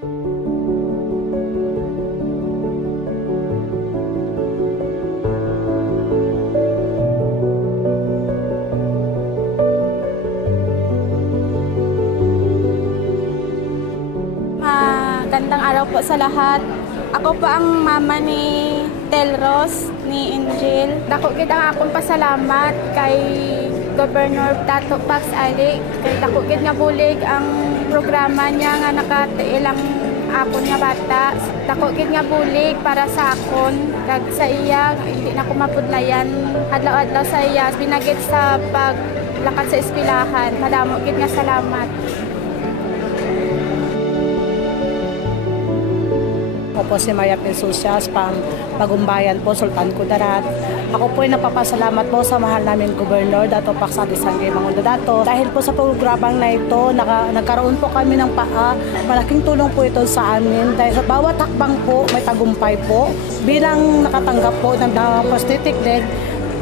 Magandang araw po sa lahat. Ako po ang mama ni Telros, ni Angel. Dako gid ang akong pasalamat kay Governor Dato Pax Ali. Kay dako gid nga bulig ang programa niya nga nakatiil ang akon nga bata. Dako gid nga bulig para sa akon. Kag sa iya, hindi na ko mapudlayan. Adlaw-adlaw sa iya, binagit sa paglakad sa eskwelahan. Madamo gid nga salamat. Ako po si Maria Pinsucias, Bagumbayan po, Sultan Kudarat. Ako po ay napapasalamat po sa mahal namin Gobernador Dato Pax Ali Mangundo Dato. Dahil po sa programang na ito, nagkaroon po kami ng paa. Malaking tulong po ito sa amin. Dahil sa bawat hakbang po, may tagumpay po. Bilang nakatanggap po ng prosthetic leg,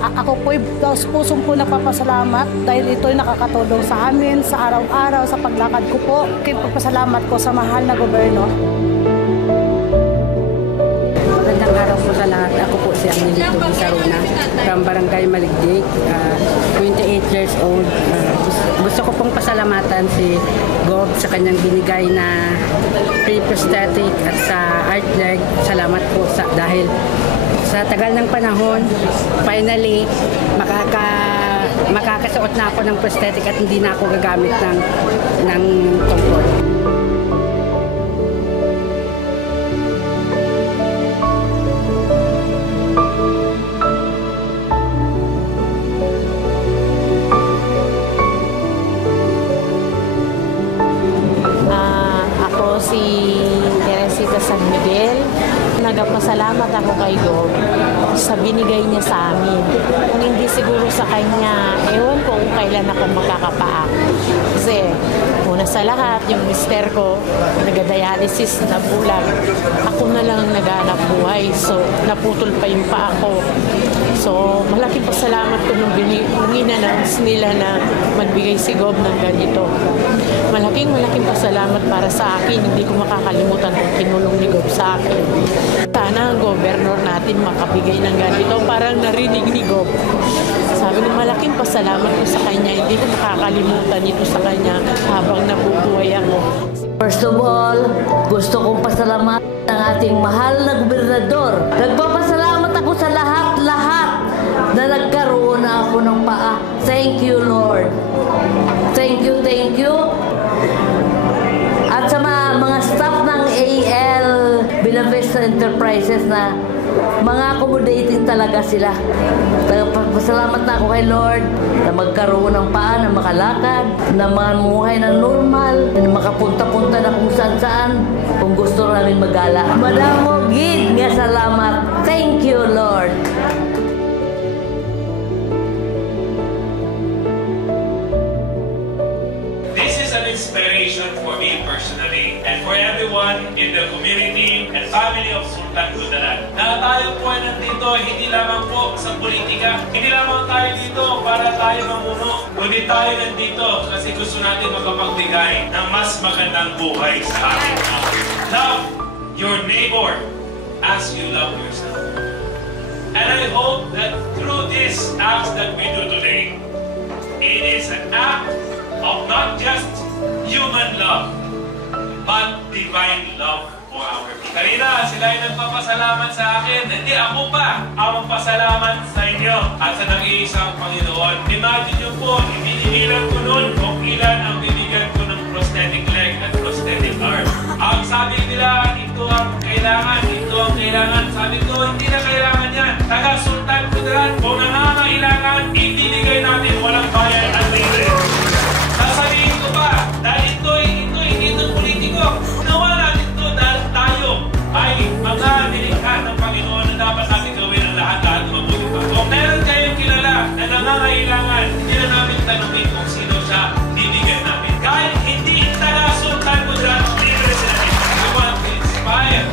ako po ay pusong po nagpapasalamat dahil ito ay nakakatulong sa amin sa araw-araw, sa paglakad ko po. Pagpasalamat ko sa mahal na Gobernador. Magandang araw po sa lahat. Ako po si Angelito Saruna from Barangay Maligdik, 28 years old. Gusto ko pong pasalamatan si Gob sa kanyang binigay na free prosthetic at sa art leg. Salamat po dahil sa tagal ng panahon, finally, makakasuot na ako ng prosthetic at hindi na ako gagamit ng tungkol. Si Teresita San Miguel. Nagpasalamat ako kay Gob sa binigay niya sa amin. Kung hindi siguro sa kanya, ewan ko kung kailan ako makakapaa. Kasi una sa lahat, yung mister ko, nagadialysis na bulag. Ako na lang naghanap buhay. So, naputol pa yung paa ko. So, malaking pasalamat ko nung in-announce nila na magbigay si Gob ng ganito. Malaking pasalamat para sa akin. Hindi ko makakalimutan kung kinulong ni Gob sa akin. Sana ang gobernador natin makabigay ng ganito. Parang narinig ni Gob. Sabi ko, malaking pasalamat ko sa kanya. Hindi ko makakalimutan ito sa kanya habang nabubuhay ako. First of all, gusto kong pasalamat ang ating mahal na gobernador. Nagpapasalamat ako sa lahat-lahat na nagkaroon na ako ng paa. Thank you, Lord. Thank you, thank you. At sa mga staff ng AL Binavista Enterprises na mga accommodating talaga sila. Pasalamat na ako kay Lord na magkaroon ng paa, na makalakad, na mamuhay ng normal, na makapunta-punta na kung saan-saan kung gusto namin magala. Madamo gid nga salamat. Thank you, Lord. Inspiration for me personally and for everyone in the community and family of Sultan Kudarat. Na tayo po ay nandito hindi lamang po sa politika, hindi lamang tayo dito para tayo mamuno, kundi tayo nandito kasi gusto natin makapagbigay ng mas magandang buhay sa ating tao. Love your neighbor as you love yourself. And I hope that through this act that we do today, it is an act of not just human love, but divine love for our people. Kanina, sila ay nagpapasalamat sa akin. Hindi ako pa ang magpasalamat sa inyo at sa nag-iisang Panginoon. Imagine nyo po, ibinihilan ko nun kung ilan ang bibigyan ko ng prosthetic leg at prosthetic arm. Ang sabi nila, ito ang kailangan, ito ang kailangan. Sabi ko, hindi na kailangan yan. Taga Sultan Kudarat, kung nangangailangan, ibibigay natin walang bayan at libre. Sasabihin ko pa, dahil ito hindi ng politiko. Nawa natin ito dahil tayo ay mga nilikha ng Panginoon na dapat natin gawin ang lahat-lahat na mabuti pa. Kung meron kayong kilala na nangangailangan, hindi na namin tanongin kung sino siya, bibigyan namin. Kahit hindi taga Sultan Kudarat, libre sila rin. We want to inspire,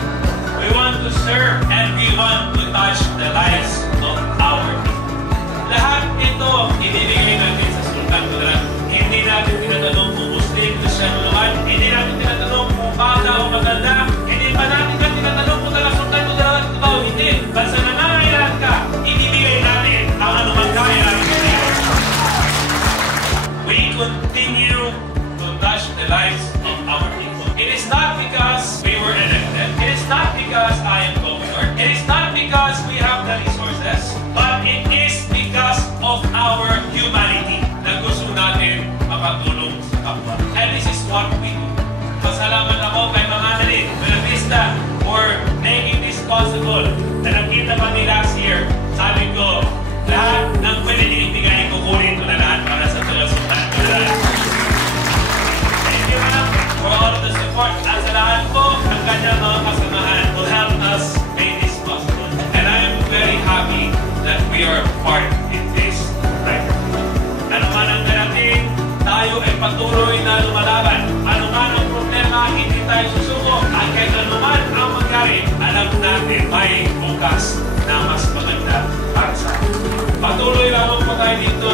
we want to serve, and we want to touch the lives of our people. Lahat It is not because we were elected. It is not because I am governor. It is not because we have the resources. But it is because of our humanity na gusto natin makatulong sa kapwa. And this is what we do. Pasalamat ako kay Mga Analin, Buenavista, for making this possible. Na nakita kami last year, sabi ko, lahat ng pwede din ibigay, kukunin ko na lahat para sa Sultan Kudarat. Thank you, ma'am, for all of the support. At sa lahat po, ang kanyang mga kasamahan will help us make this possible. And I am very happy that we are part in this right. Ano man ang darating, tayo ay patuloy na lumalaban. Ano man ang problema, hindi tayo susuko. At kahit ano man ang mangyari, alam natin may bukas na mas maganda para sa atin. Patuloy lamang po tayo dito